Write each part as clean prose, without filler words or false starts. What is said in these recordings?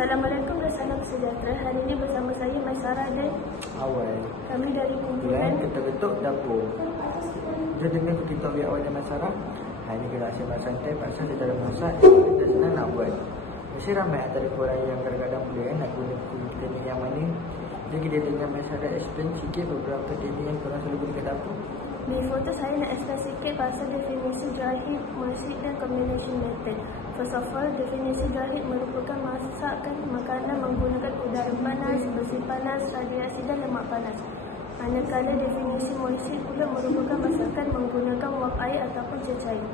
Assalamualaikum dan salam sejahtera. Hari ini bersama saya Maisarah dan Awal. kami dari kumpulan Kita bentuk dapur. Jadi dengan kita biar awal dan Maisarah. Hari ini kita asyik santai pasal di dalam masak kita senang nak buat. Mesti ramai antara korang yang kadang-kadang boleh nak guna teknik yang mana. Jadi kita dengan Maisarah explain sikit beberapa teknik yang korang selalu guna kat dapur. Di foto saya nak explain sikit pasal definisi dry heat, moist dan combination method. First of all, definisi dry heat merupakan masakan makanan menggunakan udara panas, besi panas, radiasi dan lemak panas. Manakala definisi moist pula merupakan masakan menggunakan wap air ataupun cecair.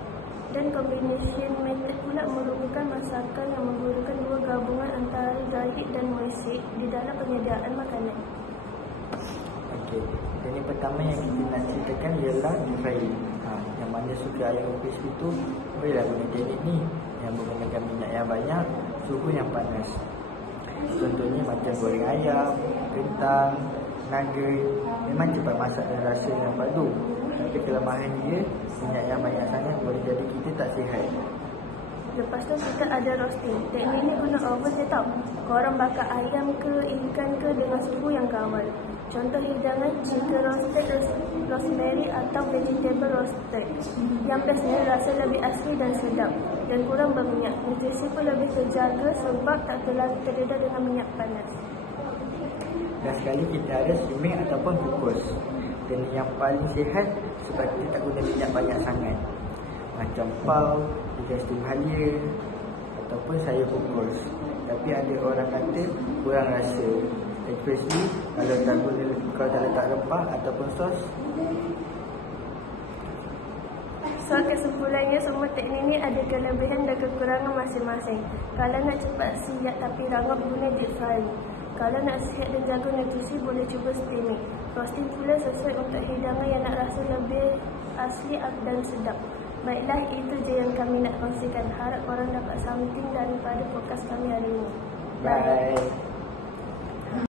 Dan combination method pula merupakan masakan yang menggunakan dua gabungan antara dry heat dan moist di dalam penyediaan makanan. Okey, yang pertama yang kita nak ceritakan ialah dry heat. Yang mana suka ayam upis itu bolehlah guna teknik ni yang menggunakan minyak yang banyak, suhu yang panas. Contohnya macam goreng ayam, kentang, nugget, memang cepat masak dan rasa yang padu. Tapi kelemahan dia, minyak yang banyak sangat boleh jadi kita tak sihat. Lepas tu kita ada roasting. Teknik ni guna oven je tau. Korang bakar ayam ke ikan ke dengan suhu yang kawal. Contoh hidangan chicken roasted, rosemary atau vegetable roasted. Yang bestnya rasa lebih asli dan sedap dan kurang berminyak. Nutrisi pun lebih terjaga sebab tak terlalu terdedah dengan minyak panas. Dan sekali kita ada steaming ataupun kukus. Dan yang paling sihat sebab kita tak guna minyak banyak sangat. Macam pau, ikan steam halia ataupun sayur kukus. Tapi ada orang kata kurang rasa, especially kalau tak letak rempah ataupun sos. So kesimpulannya, semua teknik ni ada kelebihan dan kekurangan masing-masing. Kalau nak cepat siap tapi rangup, guna deep frying. Kalau nak sihat dan jaga nutrisi, boleh cuba steaming. Roasting pula sesuai untuk hidangan yang nak rasa lebih asli dan sedap. Baiklah, itu je yang kami nak kongsikan. Harap korang dapat something daripada podcast kami hari ini. Bye.